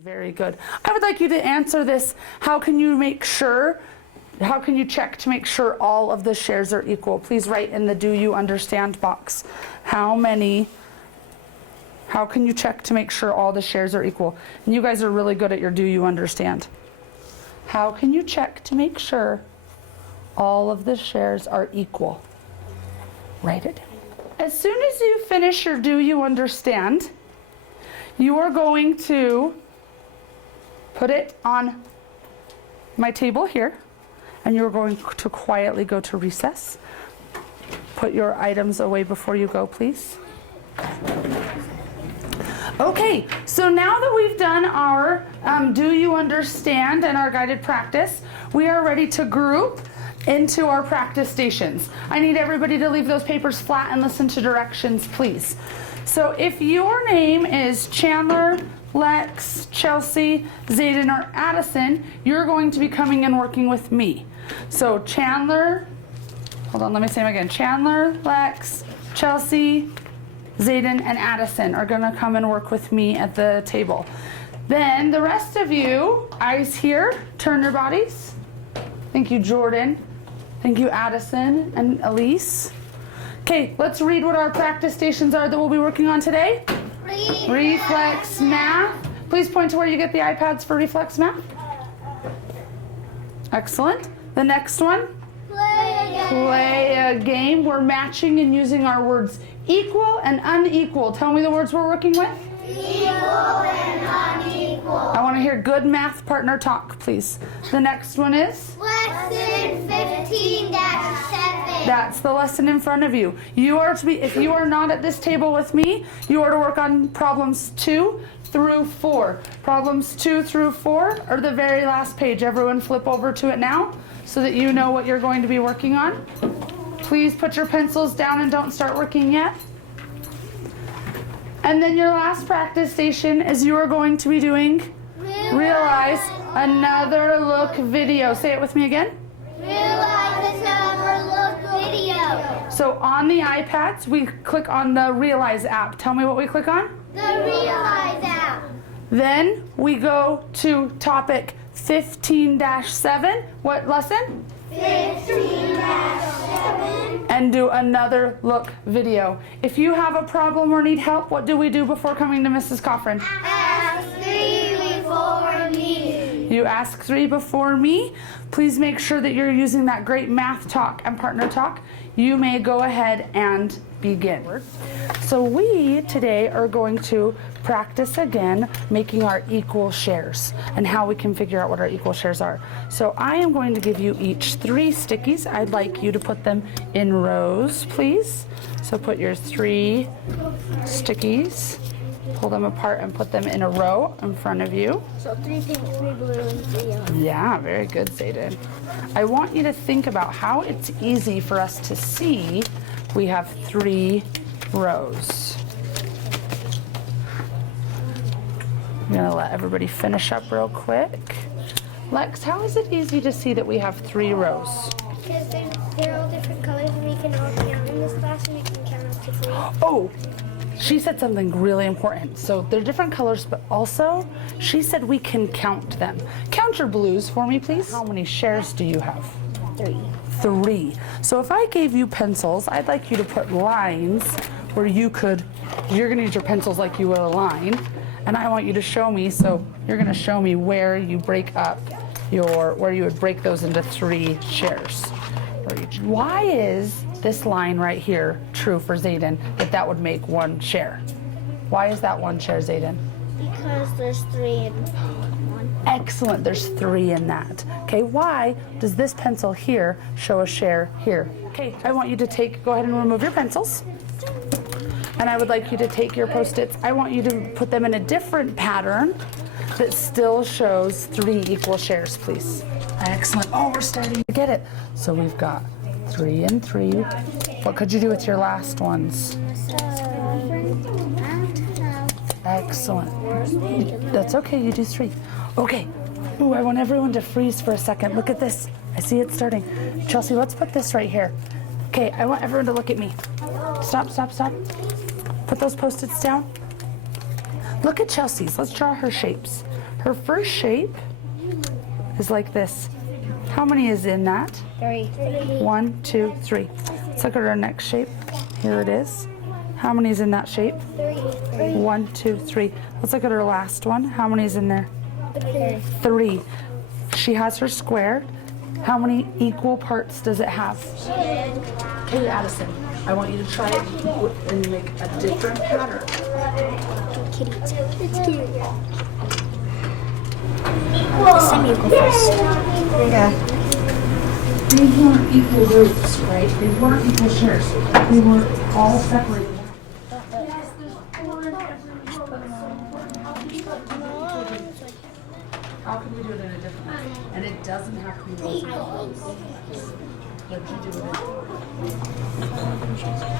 Very good. I would like you to answer this. How can you check to make sure all of the shares are equal? Please write in the do you understand box. How can you check to make sure all the shares are equal? And you guys are really good at your do you understand. How can you check to make sure all of the shares are equal? Write it. As soon as you finish your do you understand, you are going to put it on my table here, and you're going to quietly go to recess. Put your items away before you go, please. Okay, so now that we've done our do you understand and our guided practice, we are ready to group into our practice stations. I need everybody to leave those papers flat and listen to directions, please. So if your name is Chandler, Lex, Chelsea, Zayden, or Addison, you're going to be coming and working with me. So Chandler, hold on, let me say them again. Chandler, Lex, Chelsea, Zayden, and Addison are gonna come and work with me at the table. Then the rest of you, eyes here, turn your bodies. Thank you, Jordan. Thank you, Addison and Elise. Okay, let's read what our practice stations are that we'll be working on today. Reflex math. Please point to where you get the iPads for reflex math. Excellent. The next one. Play a game. We're matching and using our words equal and unequal. Tell me the words we're working with. Equal and unequal. I want to hear good math partner talk, please. The next one is? Lesson 15-7. That's the lesson in front of you. You are to be, if you are not at this table with me, you are to work on problems 2 through 4. Problems 2 through 4 are the very last page. Everyone flip over to it now so that you know what you're going to be working on. Please put your pencils down and don't start working yet. And then your last practice station is you are going to be doing Realize Another Look video. Say it with me again. Realize Another Look video. So on the iPads, we click on the Realize app. Tell me what we click on. The Realize app. Then we go to topic 15-7. What lesson? 15-7. And do Another Look video. If you have a problem or need help, what do we do before coming to Mrs. Coffrin? Ask 3 before me. You ask 3 before me. Please make sure that you're using that great math talk and partner talk. You may go ahead and begin. So we today are going to practice again making our equal shares and how we can figure out what our equal shares are. So I am going to give you each 3 stickies. I'd like you to put them in rows, please. So put your 3 stickies, pull them apart and put them in a row in front of you. So 3 pink, 3 blue, and 3 yellow. Yeah, very good, Zayden. I want you to think about how it's easy for us to see we have 3 rows. I'm gonna let everybody finish up real quick. Lex, how is it easy to see that we have 3 rows? Because they're all different colors and we can all count in this class and we can count up to 3. Oh, she said something really important. So they're different colors, but also she said we can count them. Count your blues for me, please. How many shares do you have? 3. 3. So if I gave you pencils, I'd like you to put lines where you're gonna use your pencils like you would a line. And I want you to show me, so you're gonna show me where you break up where you would break those into 3 shares. Why is this line right here true for Zayden, that would make 1 share? Why is that 1 share, Zayden? Because there's 3 in 1. Excellent, there's 3 in that. Okay, why does this pencil here show a share here? Okay, I want you to go ahead and remove your pencils. And I would like you to take your Post-its. I want you to put them in a different pattern that still shows 3 equal shares, please. Excellent. Oh, we're starting to get it. So we've got 3 and 3. What could you do with your last ones? Excellent. That's okay, you do 3. Okay. Ooh, I want everyone to freeze for a second. Look at this. I see it starting. Chelsea, let's put this right here. Okay, I want everyone to look at me. Stop, stop, stop. Put those Post-its down. Look at Chelsea's. Let's draw her shapes. Her first shape is like this. How many is in that? 3. 1, 2, 3. Let's look at our next shape. Here it is. How many is in that shape? 3. 1, 2, 3. Let's look at her last one. How many is in there? 3. She has her square. How many equal parts does it have? Hey, Addison, I want you to try it and make a different pattern. Kitty. It's cute. Send you go first. Yeah. They weren't equal groups, right? They weren't equal shares. They were all separated. How can we do it in a different way? And it doesn't have to be those colors. Let you do it.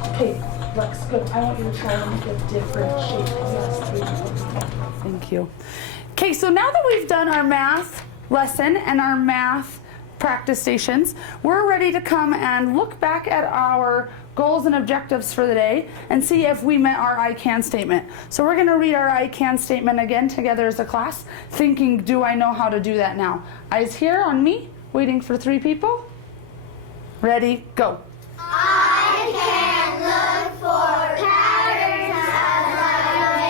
Okay, Lex, go. I want you to try to make a different shape. Yes, thank you. Okay, so now that we've done our math lesson and our math practice stations, we're ready to come and look back at our goals and objectives for the day and see if we met our I can statement. So we're going to read our I can statement again together as a class, thinking, do I know how to do that now? Eyes here on me, waiting for 3 people. Ready, go. I can look for patterns of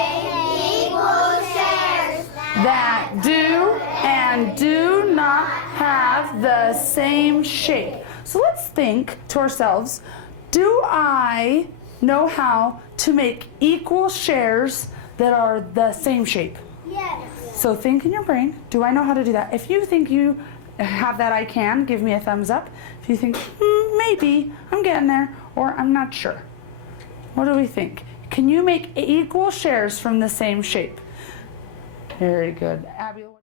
equal shares That do and do not have the same shape. So let's think to ourselves, do I know how to make equal shares that are the same shape? Yes. So think in your brain, do I know how to do that? If you think you have that I can, give me a thumbs up. If you think, maybe, I'm getting there, or I'm not sure. What do we think? Can you make equal shares from the same shape? Very good. Abby.